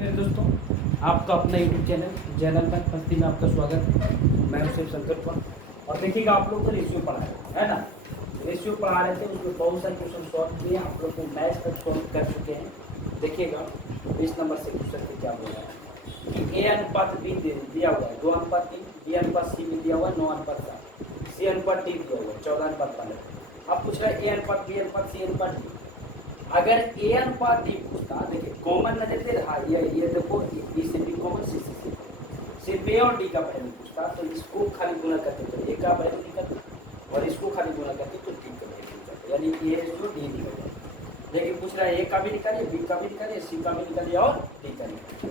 मेरे दोस्तों, आपका अपना यूट्यूब चैनल पर फस्ती में आपका स्वागत है। मैं हूं शिव शंकर पर। और देखिएगा, आप लोग को रेशियो पढ़ा है ना। रेशियो पढ़ा रहे थे, उसमें बहुत सारे क्वेश्चन सॉल्व किए, आप लोग को मैच तक सॉल्व कर चुके हैं। देखिएगा 20 नंबर से क्वेश्चन पे क्या बोल रहा है कि ए अनुपात बी दिया हुआ है 2:3, बी अनुपात सी में दिया हुआ है 9:7, सी अनुपात डी दिया हुआ है 14:15। अब पूछ रहा है ए अनुपात बी अनुपात सी अनुपात डी। अगर ए अनुपात डी पूछता, देखिए कॉमन नजर दे रहा है, ये देखो बी से बी कॉमन, सी से सी, सिर्फ ए और डी का वैल्यू पूछता तो इसको खाली गुणा करते तो ए का वैल्यू निकलता, और इसको खाली गुणा करते तो डी का वैल्यू निकलता, यानी ए जो डी निकल जाए। लेकिन पूछ रहा है ए का भी निकालिए, बी का भी निकालिए, सी का भी निकालिए और डी का निकालिए।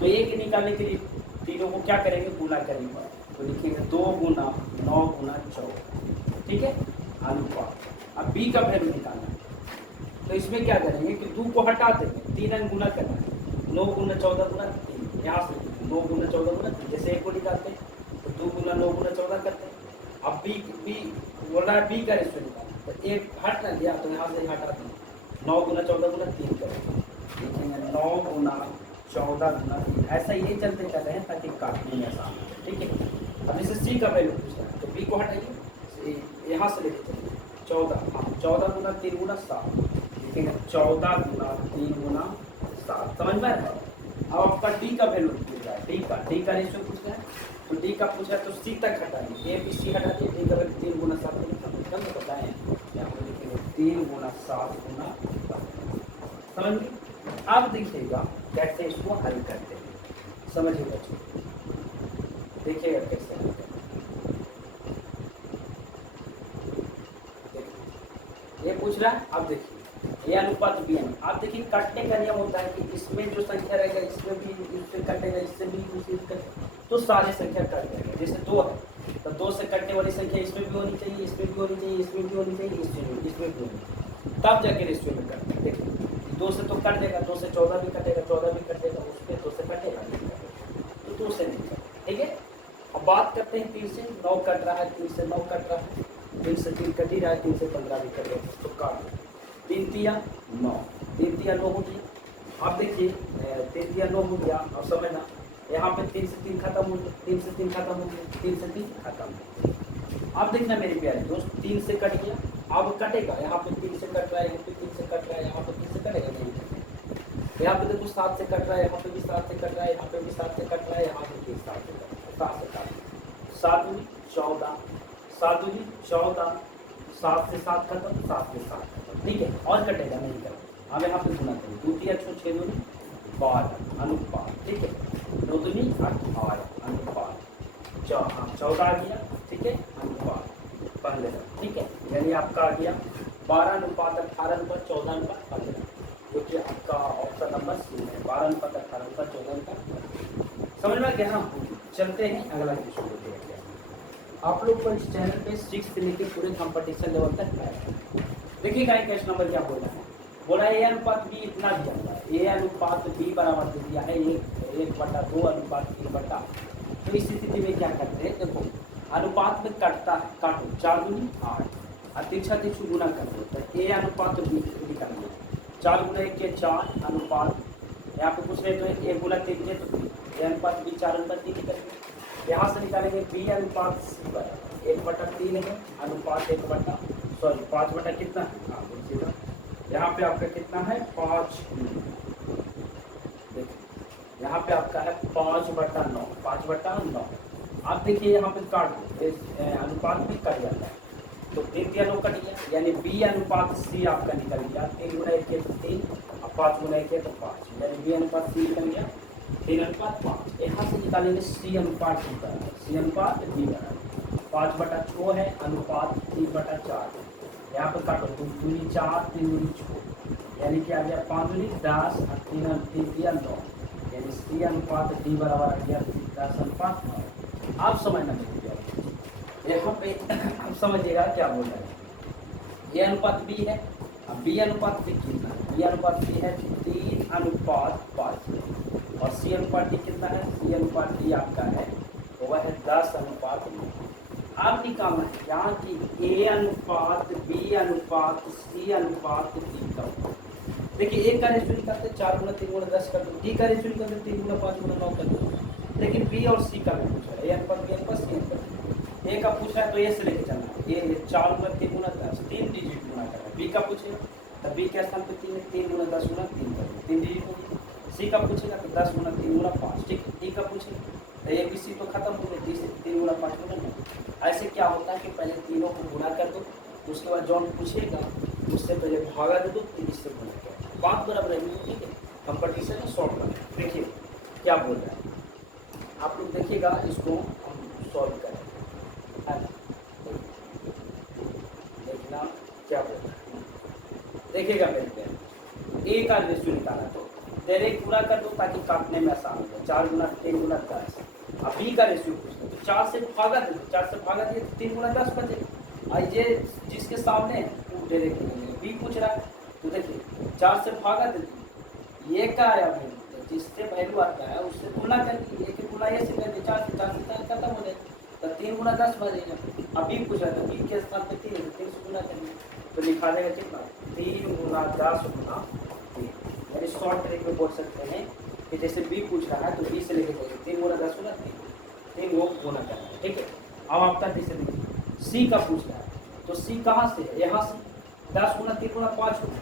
तो ए के निकालने के लिए तीनों को क्या करेंगे, गुणा करेंगे। तो लिखेंगे 2 गुना 9 गुना 14, ठीक है, अनुपात। अब बी का वैल्यू निकालना, तो इसमें क्या करेंगे कि 2 को हटा देंगे, 3 अंक गुना करना है, 9 गुना 14 गुना 3, यहाँ से 9 गुना 14 गुना 3, जैसे एक को निकालते हैं तो 2 गुना 9 गुना 14 करते हैं। अब बी बोल रहा है बी का रेशियो निकालना, तो एक हट ना दिया तो यहाँ से हटा देंगे, 9 गुना 14 गुना 3 करेंगे, लिखेंगे 9 गुना 14 गुना 3। ऐसा ये चलते कर रहे हैं ताकि काटने में आसान हो, ठीक है। अब जैसे सी का वैल्यू पूछना है तो बी को हटाइए, यहाँ से लेते हैं 14, हाँ 14 गुना 3 गुना 7, 14 गुना 3 गुना 7, समझ में। अब आपका डी का वैल्यू पूछ रहा है, डी का रेशियो पूछ रहा है, तो डी का पूछ रहा है तो सी तक हटाएंगे, ए बी सी हटा दिए, डी का वैल्यू 3 गुना 7 कम तो बताएं, यहाँ पर लिखेंगे 3 गुना 7 गुना 7, समझ गए। अब देखिएगा कैसे इसको हल करते हैं, समझिए बच्चों, देखिएगा कैसे हल करते हैं। ये पूछ रहा है, अब देखिए ए अनुपात बी अनुपात, आप देखिए काटने का नियम होता है कि इसमें जो संख्या रहेगा इसमें भी इससे कटेगा, इससे भी उसी तो सारी संख्या कट जाएगा। जैसे 2 है तो 2 से कटने वाली संख्या इसमें भी होनी चाहिए, इसमें भी होनी चाहिए, इसमें भी होनी चाहिए, इसमें भी होनी चाहिए, तब जाके रेशियो में करते हैं। देखिए 2 से तो कट देगा, 2 से 14 भी कटेगा, 14 भी कटेगा, उसमें 2 से कटेगा तो 2 से नहीं कटेगा, ठीक है। अब बात करते हैं 3 से 9 कट रहा है, 3 से 9 कट रहा है, 3 से 3 कट ही रहा है, 3 से 15 भी कट रहा है, तो काट 3 तिया 9, 3 तिया 9 हो गया। अब देखिए 3 तिया 9 हो गया, अब समझना यहाँ पे 3 से 3 खत्म हो गया, 3 से 3 खत्म हो गया, 3 से 3 खत्म हो गया। अब देखना मेरे प्यारे दोस्त, 3 से कट गया, अब कटेगा, यहाँ पे 3 से कट रहा है, यहाँ पे 3 से कट रहा है, यहाँ पे 3 से कटेगा नहीं, यहाँ पे देखो 7 से कट रहा है, यहाँ पे भी 7 से कट रहा है, यहाँ पे भी 7 से कट रहा है, यहाँ पे भी 7 से कट रहा है, 7 से काट 7 दूनी 14, 7 दूनी 14, 7 से 7 खत्म, 7 से 7 खत्म, ठीक है, और कटेगा नहीं करेगा। अब यहाँ पे गुना करें, 2 तिया 6 6 दूनी 12 अनुपात, ठीक है, 9 दूनी 18 अनुपात 14 आ गया, ठीक है, अनुपात 15, ठीक है, यानी आपका आ गया 12 अनुपात 18 अनुपात 14 अनुपात 15, जो कि आपका ऑप्शन नंबर सी है, 12 अनुपात 18 अनुपात 14 अनुपात। समझ में गया। हाँ, चलते हैं अगला क्वेश्चन देखते हैं। आप लोग को इस चैनल पे 6 से लेकर पूरे कंपटीशन लेवल तक है। देखिएगा क्वेश्चन नंबर क्या बोला है, बोला ए अनुपात बी इतना दिया हुआ है, ए अनुपात बी बराबर दे दिया है 1/2 अनुपात 3/। तो इस स्थिति में क्या करते हैं, देखो अनुपात में कटता है, काटो 4 दूनी 8, अतिक्षा तिरछू गुना कर दो, तो ए अनुपात बी निकालिए, 4 गुना 1 के 4 अनुपात, यहाँ पे पूछ रहे तो 1 गुना 3 के तो ए अनुपात बी 4 अनुपात 3 निकलेंगे। यहाँ से निकालेंगे बी अनुपात सी बराबर 1/3 है, अनुपात 5 कितना है, हाँ देखिएगा यहाँ पे आपका कितना है 5, देखिए यहाँ पे आपका है 5/9, 5/9। आप देखिए यहाँ पे काट दो, अनुपात भी कट जाता है, तो 3 तिया 9 कट गया, यानी बी अनुपात सी आपका निकल गया, 3 गुना 1 तो 3, और 5 गुना 1 तो 5, यानी बी अनुपात सी निकल गया 3 अनुपात 5। यहाँ से निकालेंगे सी अनुपात डी बराबर, सी अनुपात डी बराबर 5/6 है, अनुपात 3/4, यहाँ पर काटो 2 दूनी 4 3 दूनी 6, यानी कि आ गया 5 दूनी 10 और 3 तिया 9, यानी सी अनुपात डी बराबर आ गया 10 अनुपात 9। आप समझना चाहिए यहाँ पे, आप समझिएगा क्या बोल रहे हैं। ए अनुपात बी है, अब बी अनुपात बी कितना है, बी अनुपात बी है 3 अनुपात 5, और सी अनुपात डी कितना है, सी अनुपात डी आपका है वह है 10 अनुपात 9। अब निकालना है यहाँ की ए अनुपात बी अनुपात सी अनुपात डी का, देखिए ए का रेशियो निकालते 4 गुना 3 गुना 10 कर दो, डी का रेशियो निकालते 3 गुना 5 गुना 9 कर दो। लेकिन बी और सी का भी पूछ रहा है, ए अनुपात बी अनुपात सी अनुपात। ए का पूछ रहा है तो ए से लेके चलना है, ये 4 गुना 3 गुना 10 3 डिजिट गुना करना है। बी का पूछेगा तो बी के स्थान पे 3 है, 3 गुना 10 गुना 3 कर दो, 3 डिजिट होगी। सी का पूछेगा तो 10 गुना 3 गुना 5, ठीक है। डी का पूछेगा तो ए बी सी तो खत्म हो गए, डी से 3 गुना 5 गुना 9। ऐसे क्या होता है कि पहले तीनों को गुना कर दो, उसके बाद जौन पूछेगा उससे पहले भागा दे दो, 3 से गुना कर, बात बराबर है, ठीक है। कंपटीशन में सॉल्व करें। देखिए क्या बोल रहा है, आप लोग देखिएगा, इसको हम सॉल्व करें, है ना। देखना क्या बोल रहा है, देखिएगा मेरे प्यारे। ए का रेशियो निकाला तो डायरेक्ट पूरा कर दो ताकि काटने में आसान हो। 4 गुना 3 गुना 10। अब बी का रेशियो पूछते तो 4 से भागा दे, 4 से भागा दिए तो 3 गुना 10 बचे। और ये जिसके सामने है वो डायरेक्ट बी पूछ रहा है तो देखिए 4 से भागा दे, ये का आया भाई, जिससे वैल्यू आता है उससे गुना करके, ये के गुना ये से करके 4 से 4 खत्म हो जाएगा, तो 3 गुना 10 बजेगा। अब बी पूछ रहा था, बी के स्थान पे 3 है, 3 से गुना करेंगे तो लिखा जाएगा कितना, 3 गुना 10 गुना 3। यानी शॉर्ट ट्रिक में बोल सकते हैं कि जैसे बी पूछ रहा है तो बी से लेके जाएंगे 3 गुना 10 गुना 3 वो गुना करना है, ठीक है। अब आपका तीसरे देखिए सी का पूछ रहा है तो सी कहाँ से है, यहाँ से 10 गुना 3 गुना 5 होगा,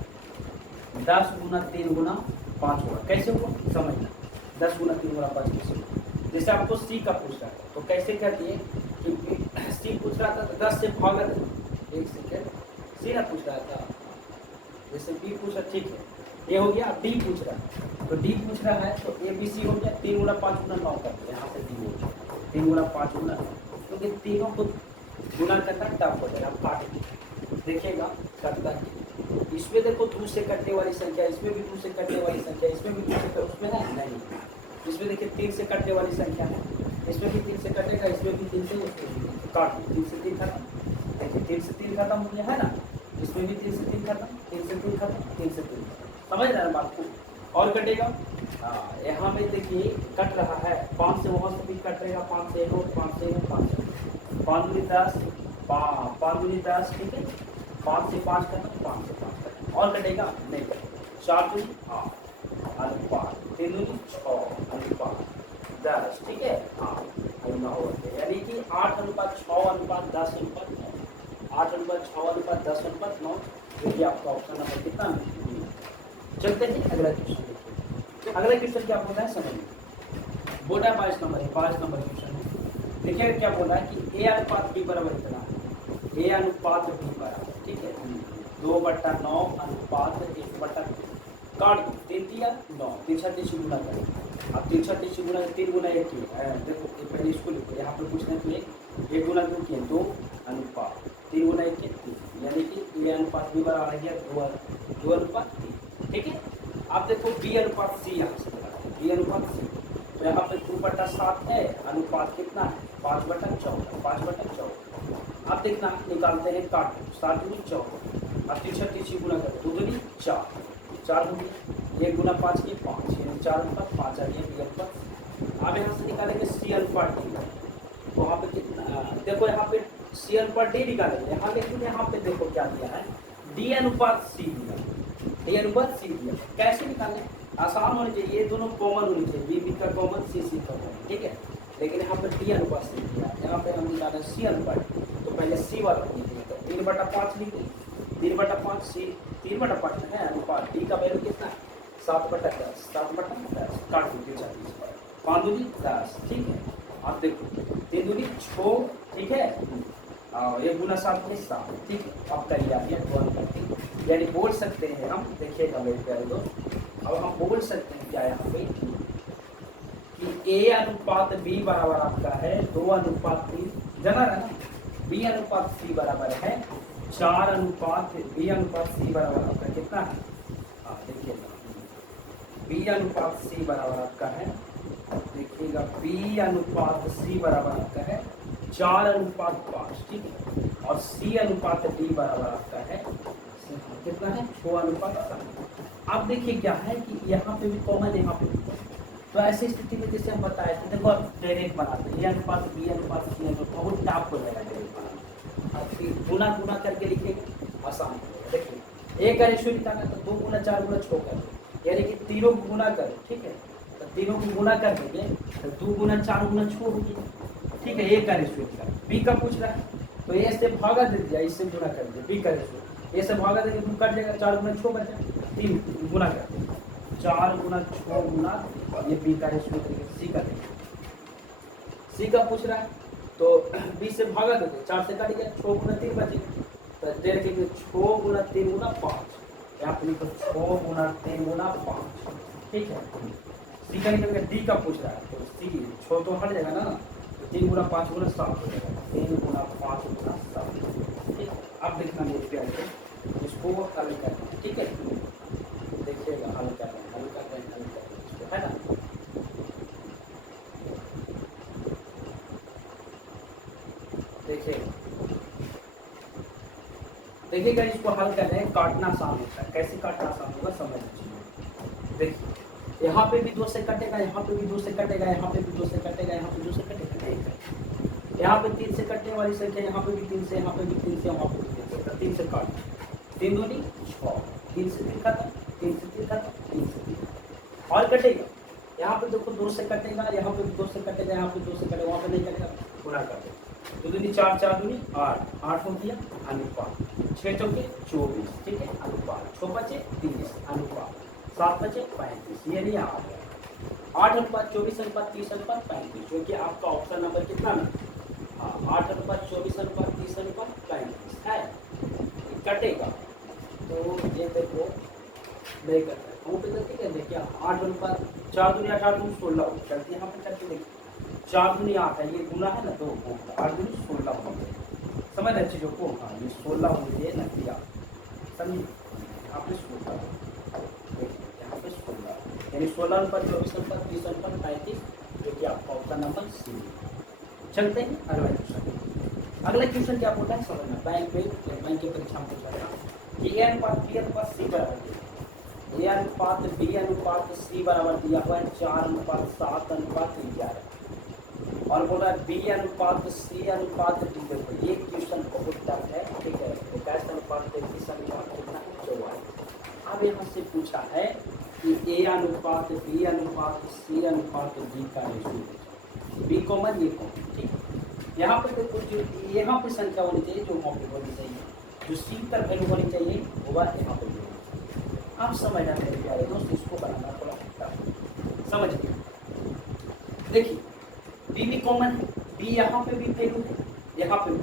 10 गुना 3 गुना 5 होगा। कैसे होगा समझना, 10 गुना 3 गुना 5 कैसे होगा। जैसे आपको सी का पूछ रहा था तो कैसे कर दिए कि सी पूछ रहा था तो 10 से भागा दे, एक सेकेंड, सी ना पूछ रहा था, जैसे बी पूछ रहा, ठीक है ये हो गया। डी पूछ रहा है तो डी पूछ रहा है तो ए बी सी हो गया, 3 गुना 5 गुना 9 कर दिया, यहाँ से डी हो गया 3 गुना 5 गुना 9, क्योंकि तीनों को गुना करना टफ हो जाएगा। आप काट देखिएगा करता है, इसमें देखो 2 से कटने वाली संख्या, इसमें भी 2 से कटने वाली संख्या, इसमें भी 2 से, उसमें है नहीं, इसमें देखिए 3 से कटने वाली संख्या है, इसमें भी 3 से कटेगा, इसमें भी 3 से काट, 3 से 3 खत्म, देखिए 3 से 3 खत्म हो गया है ना, इसमें भी 3 से 3 खत्म, 3 से 3 खत्म, 3 से 3 खत्म, समझ रहे हैं बात को। और कटेगा यहाँ पे देखिए कट रहा है, 5 से वहाँ से भी कट रहेगा, 5 से 1 5 से 1 5 से 5 दूनी 10, 5 दूनी 10, ठीक है, 5 से 5 खत्म, 5 से 5 खत्म। और कटेगा नहीं, 4 दूनी 8 अनुपात, 3 दूनी 6 अनुपात 10, ठीक है, हाँ 9 होते, यानी कि 8 अनुपात 6 अनुपात 10 अनुपात 9, 8 अनुपात 6 अनुपात 10 अनुपात 9। देखिए आपका ऑप्शन नंबर कितना है। चलते हैं अगला क्वेश्चन देखिए, अगला क्वेश्चन क्या बोल रहा है समझिए, बोला 22 नंबर है, 22 नंबर क्वेश्चन है। देखिए क्या बोल रहा है कि ए अनुपात बी बराबर इतना, ए अनुपात बी बराबर, ठीक है, 2/9 अनुपात 1/2, काट 3 दिया 9, 3 6 3 गुना करें। अब 3 6 3 गुना 3 गुना 1 किया, देखो पहले इसको लिखो, यहाँ पे पूछना है 1 गुना 2 किए 2 अनुपात 3 गुना 1 3, यानी कि ए अनुपात बी बराबर आ गया 2 अनुपात 3, ठीक है। आप देखो बी अनुपात सी, यहाँ से बी अनुपात सी, तो यहाँ पे 2/7 है, अनुपात कितना है 5/14, 5/14। आप देखना निकालते हैं काट, 7 दूनी 14, अब 3 6 3 गुना करें, 2 दूनी 4, 4 दूनी 1 गुना 5 की 5, यानी 4 अनुपात 5 आ गया बी अनुपात। अब यहाँ से निकालेंगे सी अनुपात डी, तो वहाँ पे कितना, देखो यहाँ पे सी अनुपात डी निकालेंगे, यहाँ लेकिन यहाँ पे देखो क्या दिया है, डी अनुपात सी दिया, डी अनुपात सी दिया। कैसे निकालना है, आसान होने चाहिए, ये दोनों कॉमन होने चाहिए, बी बी का कॉमन सी सी का कॉमन, ठीक है। लेकिन यहाँ पर डी अनुपात सी दिया, यहाँ पे हम निकालें सी अनुपात, तो पहले सी वाला लिख दिया, तो 3/5 लिख दी, 3/5 सी 3/5 है अनुपात, डी का वैल्यू कितना है 7/10, 7/10 काट दीजिए 40, 5 दूनी 10, ठीक है। आप देखो 3 दूनी 6, ठीक है, और 1 गुना 7 में 7, ठीक है। अब करिए आ गया 12 करके, यानी बोल सकते हैं हम, देखिएगा मेरे प्यारे दोस्त, अब हम बोल सकते हैं क्या यहाँ पे कि ए अनुपात बी बराबर आपका है 2 अनुपात 3, जाना है ना, बी अनुपात सी बराबर है 4 अनुपात, बी अनुपात सी बराबर आपका कितना है, देखिएगा बी अनुपात सी बराबर आपका है, देखिएगा बी अनुपात सी बराबर आपका है 4 अनुपात 5, ठीक है, और सी अनुपात डी बराबर आपका है कितना है 6 अनुपात 7। अब देखिए क्या है कि यहाँ पे भी कॉमन, यहाँ पे भी कॉमन, तो ऐसी स्थिति में जैसे हम बताए थे, देखो अब डायरेक्ट बनाते हैं, ए अनुपात बी अनुपात सी अनुपात, बहुत टाफ हो जाएगा डायरेक्ट बनाना, अब गुना गुना करके लिखिएगा आसान हो जाएगा। देखिए ए का रेशियो निकालना तो 2 गुना 4 गुना 6 कर दो, यानी कि तीनों को गुना करो, ठीक है। तो तीनों को गुना कर देंगे तो 2 गुना 4 गुना 6 होगी, ठीक है। ए का रेशियो निकाल। बी का पूछ रहा है तो ए से भागा दे दिया, इससे गुना कर दिया। बी का रेशियो ए से भागा देंगे तो कट जाएगा, 4 गुना 6 बचा, 3 गुना कर देंगे, 4 गुना 6 गुना, ये बी का रेशियो करेंगे। सी का देंगे, सी का पूछ रहा है तो बी से भागा देते, 4 से कट गया, 6 गुना 3 बचेगा। तो देखिए 6 गुना 3 गुना 5, यहाँ पे लिखो 6 गुना 3 गुना 5, ठीक है। सी का निकल गया। डी का पूछ रहा है तो सी 6 तो हट जाएगा ना, तो 3 गुना 5 गुना 7 हो जाएगा, 3 गुना 5 गुना 7, ठीक है। अब देखना मेरे प्यार को, इसको हल करना है, ठीक है। देखिएगा हल कर रहे हैं, हल कर रहे हैं, हल कर रहे हैं इसको, है ना। देखिएगा इसको हल करने हैं, काटना आसान होता है। कैसे काटना आसान होगा समझ लीजिए। देखिए यहाँ पे भी 2 से कटेगा, यहाँ पे भी 2 से कटेगा, यहाँ पे भी 2 से कटेगा, यहाँ पे 2 से कटेगा, यहाँ पे 3 से कटने वाली संख्या, यहाँ पे भी 3 से, यहाँ पे भी 3 से, यहाँ पे भी 3 से, 3 से काट, 3 दूनी 6, 3 से 3 खत्म, 3 से 3 खत्म, 3 से 3 और कटेगा। यहाँ पे देखो 2 से कटेगा, यहाँ पे भी 2 से कटेगा, यहाँ पे 2 से कटेगा, वहाँ पे नहीं कटेगा, गुणा कर दो। 2 दूनी 4, 4 दूनी 8, 8 हो गया अनुपात, 6 चौके 24, ठीक है, अनुपात 6 बचे 30, अनुपात 7 बचे 35, ये नहीं आ गया। 8 अनुपात 24 अनुपात 30 अनुपात 35, जो कि आपका ऑप्शन नंबर कितना में, हाँ 8 अनुपात 24 अनुपात 30 अनुपात 35 है। कटेगा तो ये देखो नहीं करता है, हम पे करके क्या देखिए 8 अनुपात 4 दूनी 8, 8 दूनी 16 हो चलती है, यहाँ पे करके देखिए 4 दूनी 8 है, ये गुना है ना, तो 8 दूनी 16 हो गए, समझ रहे चीज़ों को। हाँ ये 16 हो गए ना दिया, समझिए यहाँ पे 16, देखिए यहाँ पे 16, यानी 16 अनुपात 24 अनुपात 30 अनुपात 35, जो कि आपका ऑप्शन नंबर सी। चलते हैं अगला क्वेश्चन। अगला क्वेश्चन क्या बोलता है समझना, बैंक की परीक्षा में पूछा था। ए अनुपात बी अनुपात सी बराबर, ए अनुपात बी अनुपात सी बराबर दिया हुआ है 4 अनुपात 7 अनुपात 11, और बोला बी अनुपात सी अनुपात डी। देखो ये क्वेश्चन बहुत टफ है, ठीक है। 21 अनुपात 33 अनुपात कितना 44। अब यहाँ से पूछा है कि ए अनुपात बी अनुपात सी अनुपात डी का रेशियो, बी कॉमन ये कॉमन, ठीक है। यहाँ पे देखो जो यहाँ पे संख्या होनी चाहिए, जो वहाँ पे होनी चाहिए, जो सी पर वैल्यू होनी चाहिए वो यहाँ पे भी। आप समझना मेरे प्यारे दोस्त, इसको बनाना थोड़ा टफ, समझिए। देखिए बी भी कॉमन है, बी यहाँ पे भी वैल्यू है, यहाँ पे भी,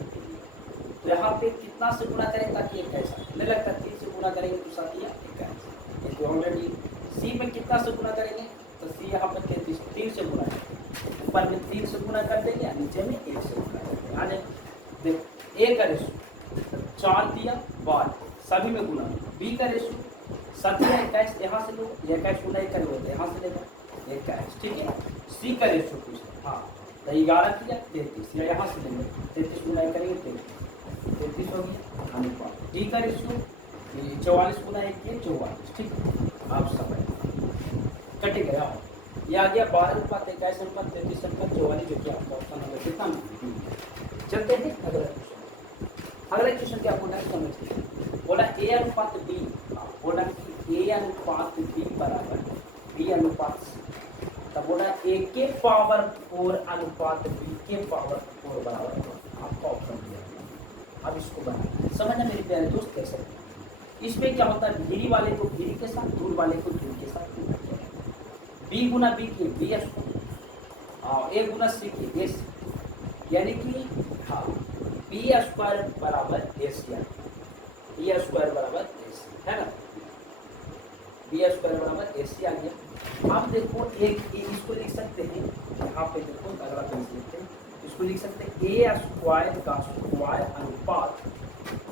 तो यहाँ पे कितना से गुणा करें ताकि एक ऐसा नहीं लगता, 3 से गुणा करेंगे तो साथ ही एक ऐसा, ये तो ऑलरेडी। सी में कितना से गुणा करेंगे तो सी यहाँ पर 33, 3 से गुणा करेंगे, ऊपर में 3 से गुणा कर देंगे, नीचे में 1 से गुणा कर देंगे। आने देखो ए का रेशियो 4 दिया 12, सभी में गुणा। बी का रेशियो 7 या 21, यहाँ से लो 21 गुना 1 करोगे, यहाँ से लेगा 21, ठीक है। सी का रेशियो पूछ, हाँ तो 11 किया 33, या यहाँ से लेंगे 33 गुना 1 करेंगे 33 हो गया अनुपात। डी का रेशियो 44 गुना 1 किया 44, ठीक है। आप समझ कटे गया, ये आ गया 12 अनुपात 21 अनुपात 33 अनुपात 44, जो कि आपका ऑप्शन नंबर कितना में। चलते हैं अगला क्वेश्चन। अगला क्वेश्चन क्या बोला है समझिए, बोला ए अनुपात बी, बोला कि ए अनुपात बी बराबर बी अनुपात सी, तब बोला ए के पावर 4 अनुपात बी के पावर 4 बराबर आपका ऑप्शन दिया। अब इसको बनाना समझना मेरे प्यारे दोस्त कैसे। इसमें क्या होता है, भीरी वाले को भीरी के साथ, दूर वाले को दूर के साथ गुणा किया, बी गुना बी की बी स्क्वायर, ए गुना सी की ए सी, यानी कि हाँ बी स्क्वायर बराबर ए सी, बी स्क्वायर बराबर ए सी, है ना, बी स्क्वायर बराबर ए सी आ गया। अब देखो एक इसको लिख सकते हैं, यहाँ पे देखो अगला पेज लिखते हैं, इसको लिख सकते हैं ए स्क्वायर का स्क्वायर अनुपात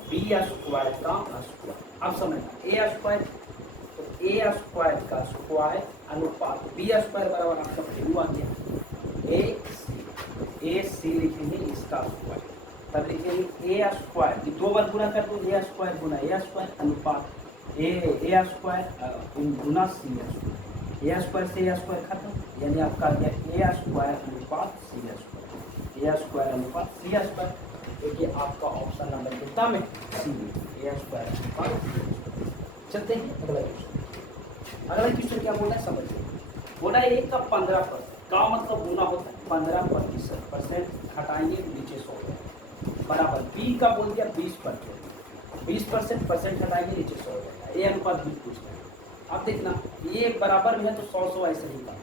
बी स्क्वायर का स्क्वायर। अब समझना ए स्क्वायर, तो ए स्क्वायर का स्क्वायर अनुपात बी स्क्वायर बराबर आपका वैल्यू आ गया ए सी लिखेंगे इसका स्क्वायर, तब लिखेंगे ए स्क्वायर, ये 2 बार गुणा कर दो, ए स्क्वायर गुना ए स्क्वायर अनुपात ए स्क्वायर गुना सी स्क्वायर, ए स्क्वायर से ए स्क्वायर खत्म, यानी आपका आ गया ए स्क्वायर अनुपात सी स्क्वायर, ए स्क्वायर अनुपात सी स्क्वायर, देखिए आपका ऑप्शन नंबर कितना में सी, ए स्क्वायर अनुपात। चलते हैं अगला क्वेश्चन। अगला क्वेश्चन क्या बोला है समझिए। बोला ए का 15% का मतलब गुना होता है 15% परसेंट हटाएंगे नीचे 100 जाएगा बराबर बी का बोल दिया 20% परसेंट हटाएंगे नीचे 100 जाएगा। ए अनुपात बी पूछता है। अब देखना ये बराबर में है तो 100 ऐसे ही का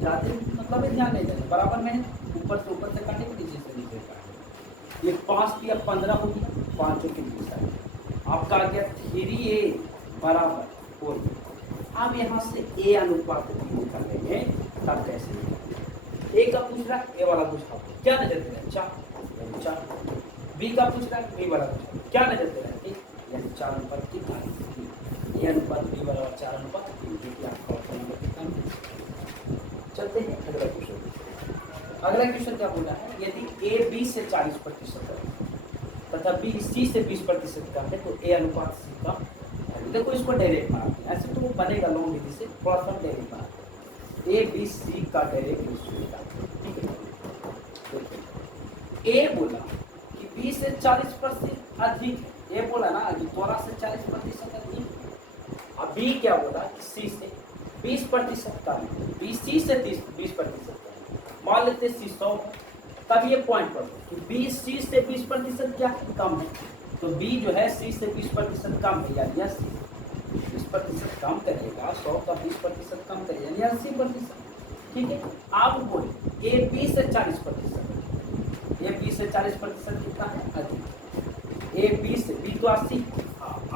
जाते मतलब ध्यान नहीं देना बराबर में है ऊपर से काटेंगे नीचे से नीचे काटेंगे। ये 5 किया 15 हो गया 5 के 20 आएगा आपका आ गया 3a बराबर 4। अब यहाँ से ए अनुपात बी निकालेंगे तब कैसे निकालेंगे। ए का पूछ रहा है ए वाला पूछ रहा है क्या नजर दे रहा है 4 बी का पूछ रहा है बी वाला पूछ रहा है क्या नजर दे रहा है यानी 4 अनुपात कितना ए अनुपात बी बराबर 4 अनुपात 3 देखिए आपका ऑप्शन नंबर कितना। चलते हैं अगला क्वेश्चन। अगला क्वेश्चन क्या बोला है यदि ए बी से 40% है तथा बी सी से 20% का है तो ए अनुपात सी का देखो इसको डायरेक्ट बनाते हैं ऐसे तो बनेगा लॉन्ग विधि से थोड़ा सा डायरेक्ट बनाते हैं ए बी सी का डायरेक्ट रेशियो निकालते हैं ठीक है। देखिए ए बोला कि बी से 40% अधिक है ए बोला ना कि थोड़ा से 40% अधिक है। अब बी क्या बोला कि सी से 20% कम है बी सी से 20% कम मान लेते सी 100 तब ये पॉइंट पर कि बी सी से 20% क्या कम है तो बी जो है सी से 20% कम है यानी 20% कम करिएगा 100 का 20% कम करिए यानी 80%। ठीक है आप बोले ए बी से 40% ए बी से 40% कितना है अधिक ए बी से बी तो 80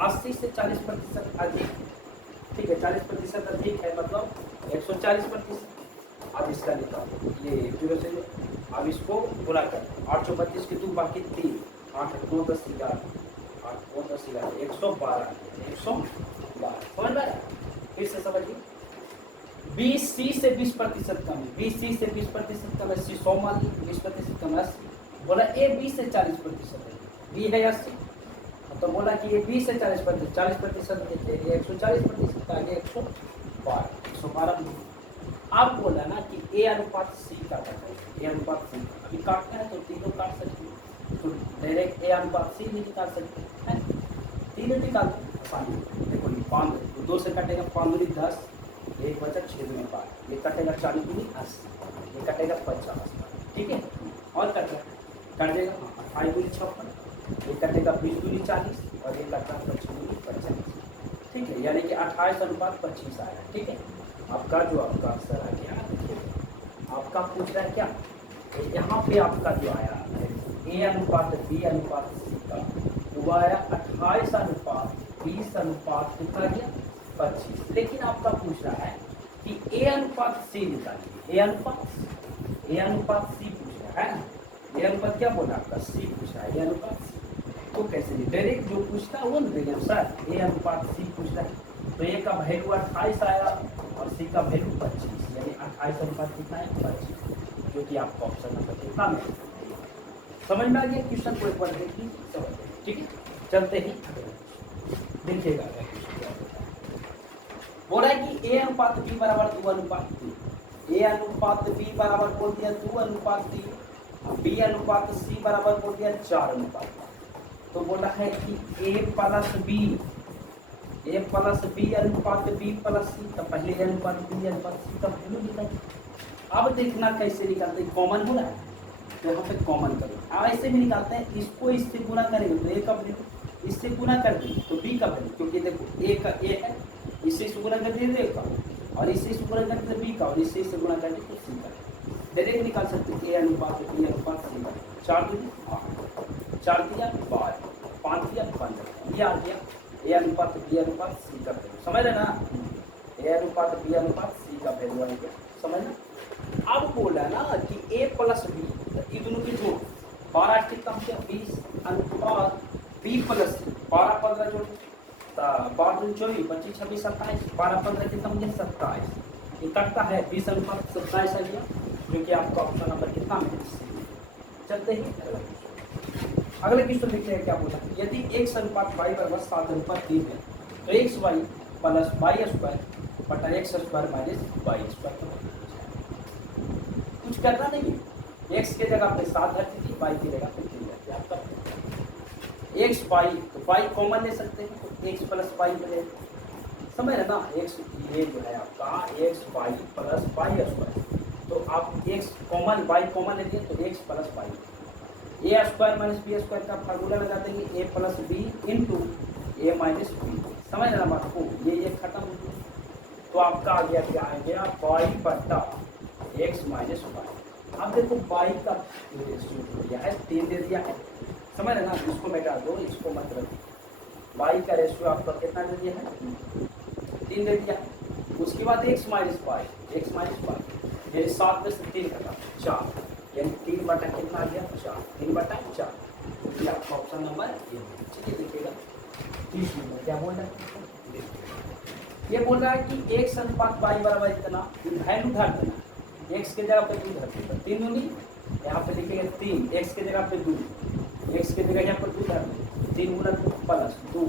80 से 40% अधिक ठीक है 40% अधिक है मतलब 140%। अब इसका निकालो ये 0 से अब इसको गुणा कर 832 की 2 बाकी 3 8 9 10 11 8 9 10 11 112 समझ में आया। फिर से समझिए बी सी से 20% कम है बी सी से 20% कम है सी 100 मान ली 20% कम है 80 बोला ए बी से 40% है बी है 80 तो बोला कि ये 20 से 40% देते हैं 140% आगे 112 आप बोला ना कि ए अनुपात सी का ए अनुपात सी अभी काटना है तो तीनों काट सकते हैं तो डायरेक्ट ए अनुपात सी भी निकाल सकते हैं तीनों निकाल आसानी। देखो ये 5 तो 2 से कटेगा 5 दूनी 10 एक बचा 6 दूनी 5 ये कटेगा 40 दूनी 80 ये कटेगा 50 ठीक है और कट जाएगा 28 दूनी 56 ये कटेगा 20 दूनी 40 और ये कटेगा 25 दूनी 50 ठीक है यानी कि 28 अनुपात 25 आया। ठीक है आपका जो आपका आंसर आ गया आपका पूछ रहा है क्या यहाँ पे आपका जो आया ए अनुपात बी अनुपात सी का वो आया 28 अनुपात 20 अनुपात कितना गया 25। लेकिन आपका पूछ रहा है कि ए अनुपात सी निकालिए ए अनुपात सी पूछ रहा है ना ए अनुपात क्या बोला आपका सी पूछ रहा है ए अनुपात सी तो कैसे नहीं डायरेक्ट जो पूछता है वो नहीं देंगे सर ए अनुपात सी पूछ रहा है तो ए का वैल्यू 28 आया और सी का वैल्यू 25 यानी 28 अनुपात कितना है 25 जो कि आपका ऑप्शन नंबर कितना में समझ में आ गया। क्वेश्चन को एक बार देखिए समझ ठीक है चलते ही देखिएगा बोल रहा है कि ए अनुपात बी बराबर 2 अनुपात 3 ए अनुपात बी बराबर बोल दिया 2 अनुपात 3 बी अनुपात सी बराबर बोल दिया 4 अनुपात तो बोला है कि ए प्लस बी अनुपात बी प्लस सी तो पहले ए अनुपात बी अनुपात सी का वैल्यू निकालिए। अब देखना कैसे निकालते हैं कॉमन हो रहा है तो यहाँ पे कॉमन करो ऐसे भी निकालते हैं इसको इससे गुना करेंगे तो ए का वैल्यू इससे गुना कर देंगे तो बी का वैल्यू क्योंकि देखो ए का ए है इससे गुना कर दिए ए का और इससे गुना कर दिए बी का और इससे गुना कर दिए तो सी का डायरेक्ट निकाल सकते हैं ए अनुपात बी अनुपात सी का 4 दूनी 8 4 दिया 12 5 दिया 15 ये आ गया ए अनुपात बी अनुपात सी का वैल्यू समझ रहे ना ए अनुपात बी अनुपात सी का वैल्यू आ गया समझ ना। अब बोला ना कि ए प्लस बी ये दोनों की जोड़ 12 कितना हो गया 20 अनुपात बी प्लस सी 12 15 जोड़ 12 दूनी 24 25 26 27 12 15 कितना हो गया 27 ये कटता है 20 अनुपात 27 आ गया जो कि आपका ऑप्शन नंबर कितना में चलते ही अगले क्वेश्चन देखते हैं क्या बोला यदि x अनुपात y बराबर 7 अनुपात 3 है तो x Y plus Y square बटा x square minus y square कुछ करना नहीं है x के जगह पे 7 रख दीजिए y की जगह पे 3 रख दिया आपका x y तो y कॉमन ले सकते हैं तो x प्लस y बनेगा समझ रहे ना, एक्स ये जो है आपका X Y plus Y square, तो आप एक्स कॉमन वाई कॉमन लेते हैं तो X plus Y, A square minus B square का फार्मूला लगा देंगे A plus B into A minus B. समझ रहे ना बात को, ये खत्म हो गया, तो आपका आ गया क्या आ गया वाई बट्टा एक्स माइनस वाई। अब देखो वाई का रेशियो दे दिया है 3 दे दिया है, समझ रहे ना, इसको मिटा दो, इसको मत रखो। वाई का रेशियो आपका कितना दे दिया है 3 दे दिया है। उसके बाद X minus Y, X minus Y यानी 7 में से 3 कटा 4, यानी 3 बटा कितना आ गया 4, 3 बटा 4। तो ये आपका ऑप्शन नंबर ये, ठीक है। देखिएगा 30 नंबर क्या बोल रहा है, ये बोल रहा है कि एक्स अनुपात वाई बराबर इतना, वैल्यू धर देना, एक्स के जगह पे 2 धर देना, 3 दूनी यहाँ पे लिखेंगे 3, एक्स के जगह पे 2, एक्स के जगह यहाँ पर 2 धर दें, 3 गुना 2 प्लस 2,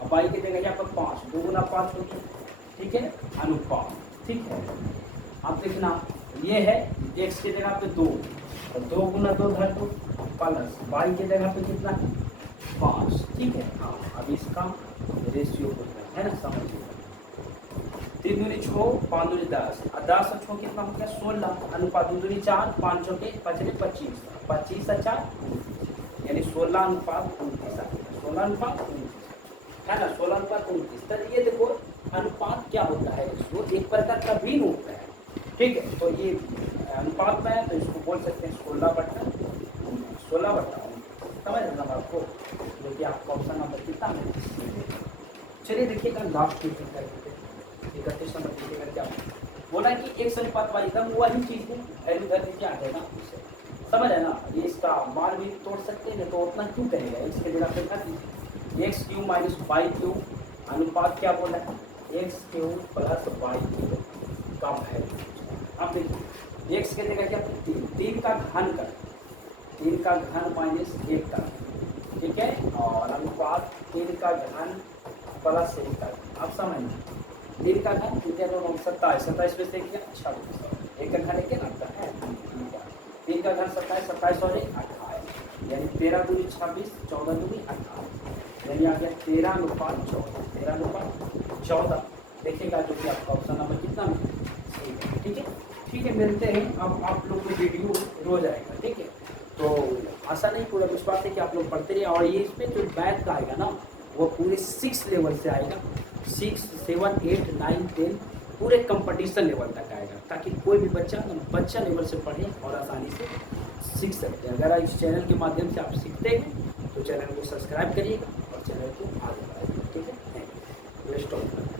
और वाई के जगह यहाँ पर 5, 2 गुना 5 होती है, ठीक है, अनुपात, ठीक है। अब देखना ये है एक्स के जगह पे 2, और 2 गुना 2 धर दो प्लस वाई के जगह पे कितना 5, ठीक है। हाँ अब इसका रेशियो होता है ना, समझिए 3 दूनी 6, 5 दूनी 10, और 10 और 6 कितना हो गया 16, अनुपात 2 दूनी 4, 5 चौके 25, 25 और 4 यानी 16 अनुपात 29 आ गया, 16 अनुपात 29 है ना, 16 अनुपात 29। तो ये देखो अनुपात क्या होता है, इसको एक प्रकार का भिन्न होता है, ठीक है। तो ये अनुपात में है तो इसको बोल सकते हैं 16 बटा 19, समझ रहे ना आपको। देखिए आपका ऑप्शन नंबर कितना है, चलिए देखिएगा लास्ट क्वेश्चन 31 नंबर देखिएगा क्या बोला कि एक्स अनुपात वाई एकदम वही चीज है, वैल्यू धर दीजिए आ जाएगा, समझ है ना। ये इसका मान भी तोड़ सकते हैं तो उतना क्यों करेगा, इसके जगह पे धर दीजिए X cube minus Y cube अनुपात क्या बोला है X cube plus Y cube का वैल्यू। अब देखिए एक्स के जगह क्या 3 का घन कर, 3 का घन माइनस 1 का, ठीक है, और अनुपात 3 का घन प्लस 1 का। आप समझ 3 का घन 27, 27 में से क्या 26, 1 का घन एक लगता है, 3 का घन 27, 27 और 1 28, यानी 13 दूनी 26, 14 दूनी 28, यानी आ गया 13 अनुपात 14, 13 अनुपात 14। देखिएगा जो कि आपका ऑप्शन नंबर कितना में, ठीक है, ठीक है। मिलते हैं अब आप लोग को वीडियो रोज आएगा, ठीक है। तो आशा नहीं पूरा विश्वास है कि आप लोग पढ़ते रहिए, और ये इसमें जो मैथ का आएगा ना वो पूरे 6 लेवल से आएगा, 6, 7, 8, 9, 10 पूरे कंपटीशन लेवल तक आएगा, ताकि कोई भी बच्चा लेवल से पढ़े और आसानी से सीख सकते हैं। अगर इस चैनल के माध्यम से आप सीखते हैं तो चैनल को सब्सक्राइब करिएगा और चैनल को आगे बढ़ाइए, ठीक है। Best of luck.